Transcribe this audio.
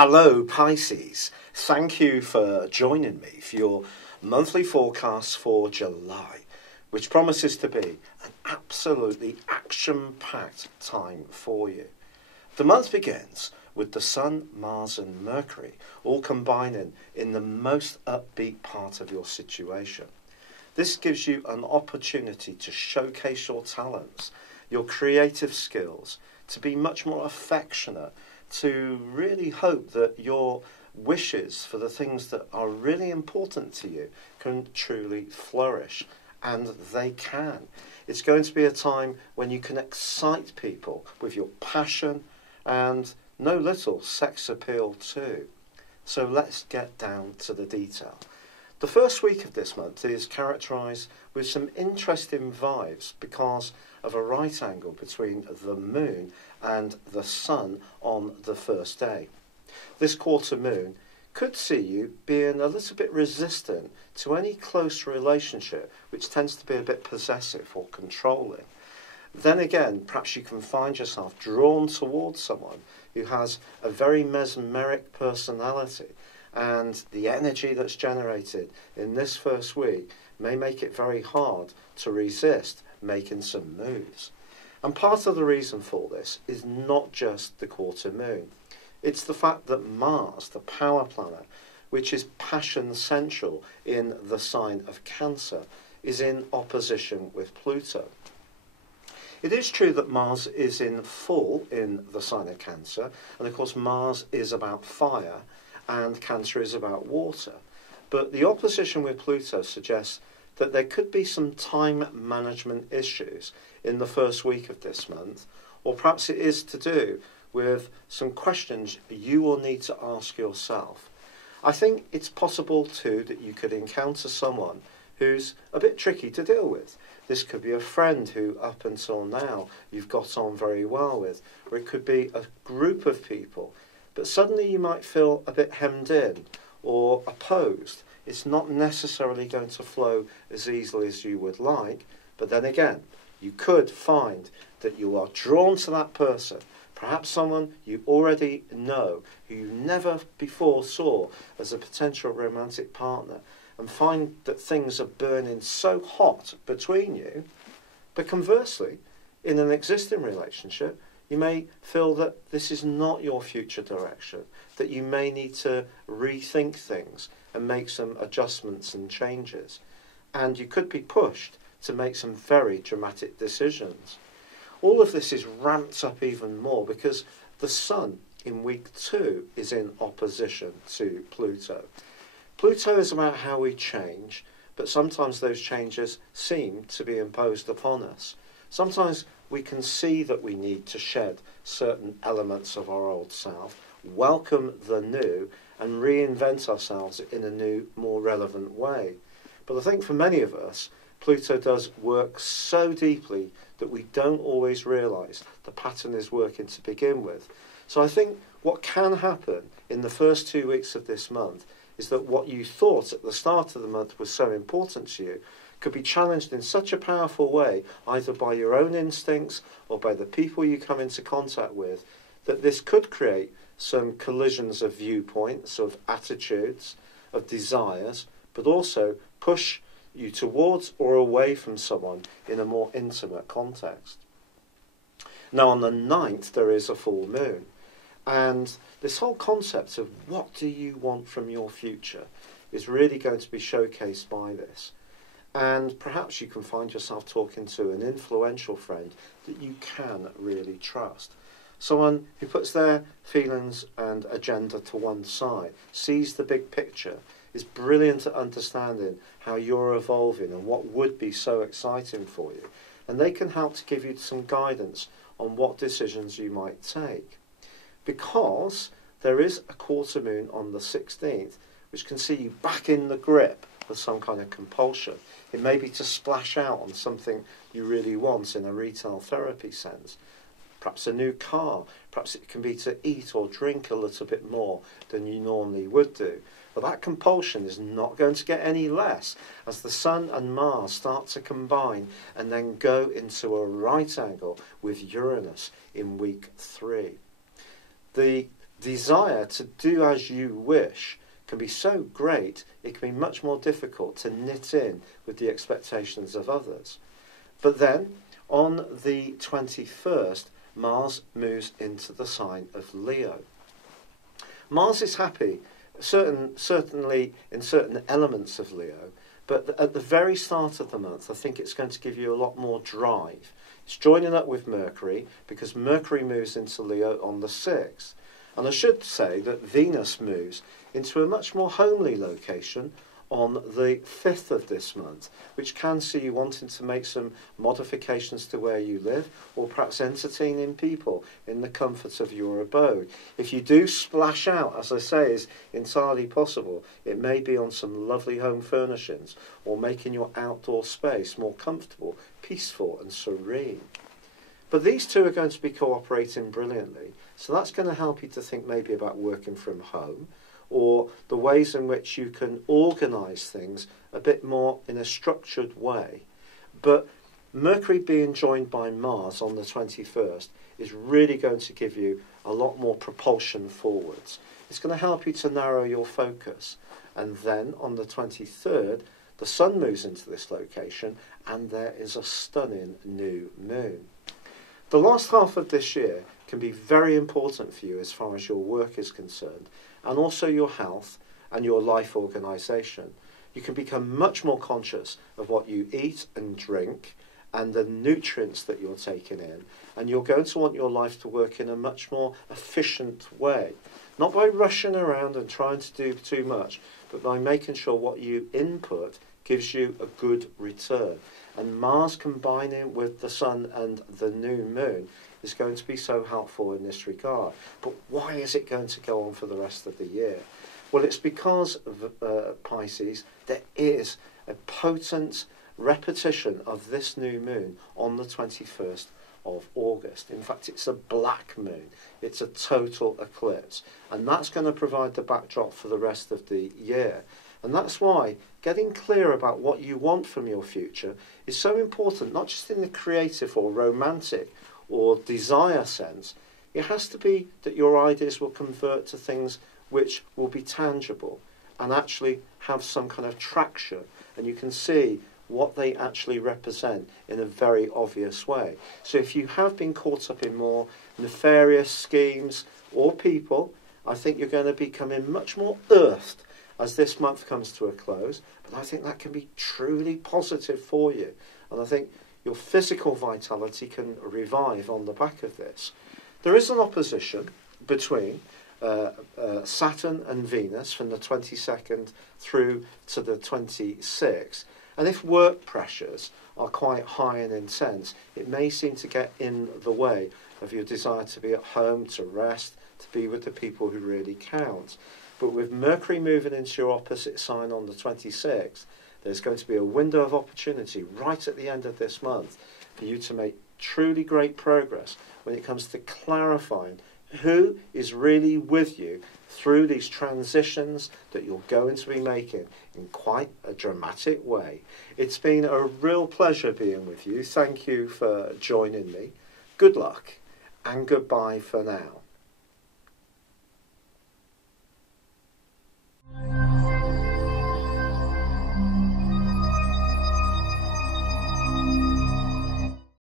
Hello Pisces, thank you for joining me for your monthly forecast for July, which promises to be an absolutely action-packed time for you. The month begins with the Sun, Mars and Mercury all combining in the most upbeat part of your situation. This gives you an opportunity to showcase your talents, your creative skills, to be much more affectionate, to really hope that your wishes for the things that are really important to you can truly flourish. And they can. It's going to be a time when you can excite people with your passion and no little sex appeal too. So let's get down to the detail. The first week of this month is characterised with some interesting vibes because of a right angle between the moon and the sun on the first day. This quarter moon could see you being a little bit resistant to any close relationship which tends to be a bit possessive or controlling. Then again, perhaps you can find yourself drawn towards someone who has a very mesmeric personality, and the energy that's generated in this first week may make it very hard to resist making some moves. And part of the reason for this is not just the quarter moon. It's the fact that Mars, the power planet, which is passion central in the sign of Cancer, is in opposition with Pluto. It is true that Mars is in full in the sign of Cancer, and of course Mars is about fire and Cancer is about water. But the opposition with Pluto suggests that there could be some time management issues in the first week of this month, or perhaps it is to do with some questions you will need to ask yourself. I think it's possible too that you could encounter someone who's a bit tricky to deal with. This could be a friend who up until now you've got on very well with, or it could be a group of people, but suddenly you might feel a bit hemmed in or opposed. It's not necessarily going to flow as easily as you would like, but then again, you could find that you are drawn to that person, perhaps someone you already know who you never before saw as a potential romantic partner, and find that things are burning so hot between you. But conversely, in an existing relationship, you may feel that this is not your future direction, that you may need to rethink things and make some adjustments and changes. And you could be pushed to make some very dramatic decisions. All of this is ramped up even more because the Sun in week 2 is in opposition to Pluto. Pluto is about how we change, but sometimes those changes seem to be imposed upon us. Sometimes we can see that we need to shed certain elements of our old self, welcome the new, and reinvent ourselves in a new, more relevant way. But I think for many of us, Pluto does work so deeply that we don't always realise the pattern is working to begin with. So I think what can happen in the first 2 weeks of this month is that what you thought at the start of the month was so important to you could be challenged in such a powerful way, either by your own instincts or by the people you come into contact with, that this could create some collisions of viewpoints, of attitudes, of desires, but also push you towards or away from someone in a more intimate context. Now on the 9th there is a full moon, and this whole concept of what do you want from your future is really going to be showcased by this. And perhaps you can find yourself talking to an influential friend that you can really trust. Someone who puts their feelings and agenda to one side, sees the big picture, is brilliant at understanding how you're evolving and what would be so exciting for you. And they can help to give you some guidance on what decisions you might take. Because there is a quarter moon on the 16th, which can see you back in the grip of some kind of compulsion. It may be to splash out on something you really want in a retail therapy sense. Perhaps a new car. Perhaps it can be to eat or drink a little bit more than you normally would do. But that compulsion is not going to get any less as the Sun and Mars start to combine and then go into a right angle with Uranus in week 3. The desire to do as you wish can be so great, it can be much more difficult to knit in with the expectations of others. But then, on the 21st, Mars moves into the sign of Leo. Mars is happy, certainly in certain elements of Leo, but at the very start of the month, I think it's going to give you a lot more drive. It's joining up with Mercury, because Mercury moves into Leo on the 6th. And I should say that Venus moves into a much more homely location on the 5th of this month, which can see you wanting to make some modifications to where you live, or perhaps entertaining people in the comfort of your abode. If you do splash out, as I say, is entirely possible. It may be on some lovely home furnishings, or making your outdoor space more comfortable, peaceful and serene. But these two are going to be cooperating brilliantly, so that's going to help you to think maybe about working from home, or the ways in which you can organise things a bit more in a structured way. But Mercury being joined by Mars on the 21st is really going to give you a lot more propulsion forwards. It's going to help you to narrow your focus. And then on the 23rd, the Sun moves into this location, and there is a stunning new moon. The last half of this year can be very important for you as far as your work is concerned, and also your health and your life organisation. You can become much more conscious of what you eat and drink and the nutrients that you're taking in, and you're going to want your life to work in a much more efficient way. Not by rushing around and trying to do too much, but by making sure what you input gives you a good return. And Mars combining with the Sun and the new moon is going to be so helpful in this regard. But why is it going to go on for the rest of the year? Well, it's because of Pisces, there is a potent repetition of this new moon on the 21st of August. In fact, it's a black moon. It's a total eclipse. And that's going to provide the backdrop for the rest of the year. And that's why getting clear about what you want from your future is so important, not just in the creative or romantic or desire sense. It has to be that your ideas will convert to things which will be tangible and actually have some kind of traction, and you can see what they actually represent in a very obvious way. So if you have been caught up in more nefarious schemes or people, I think you're going to be becoming much more earthed as this month comes to a close, but I think that can be truly positive for you. And I think your physical vitality can revive on the back of this. There is an opposition between Saturn and Venus from the 22nd through to the 26th. And if work pressures are quite high and intense, it may seem to get in the way of your desire to be at home, to rest, to be with the people who really count. But with Mercury moving into your opposite sign on the 26th, there's going to be a window of opportunity right at the end of this month for you to make truly great progress when it comes to clarifying who is really with you through these transitions that you're going to be making in quite a dramatic way. It's been a real pleasure being with you. Thank you for joining me. Good luck and goodbye for now.